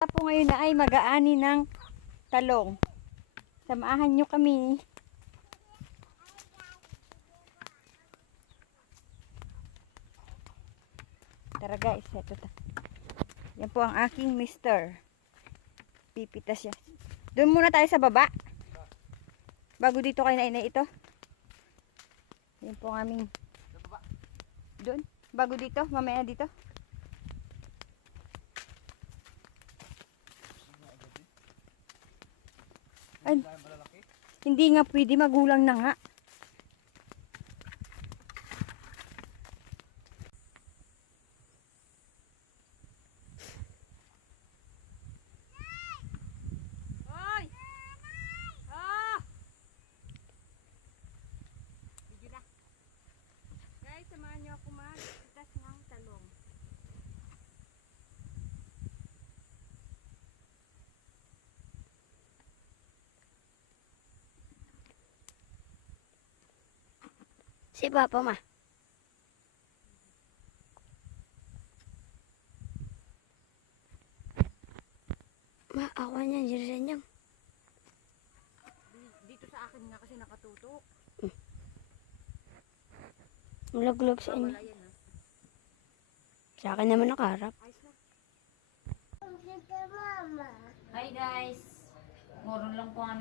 Po ngayon na ay mag-aani ng talong. Samahan nyo kami. Tara guys, ito ta. Yan po ang aking mister. Pipitas siya. Doon muna tayo sa baba. Bago dito kayo na ito. Yan po ang aming doon. Bago dito, mamaya dito. Ay, hindi nga pwede, magulang na nga. Hoy! Video na. Guys, samahan niyo ako mag-itas ng talong. Si Papa, ma. Ma, ako niyan, Jersen niyan. Dito sa akin nga kasi nakatutok. Mulaglag sa inyo. Wala yan, ha? Sa akin naman nakaharap. Ayos na. Hi guys. Moron lang po kami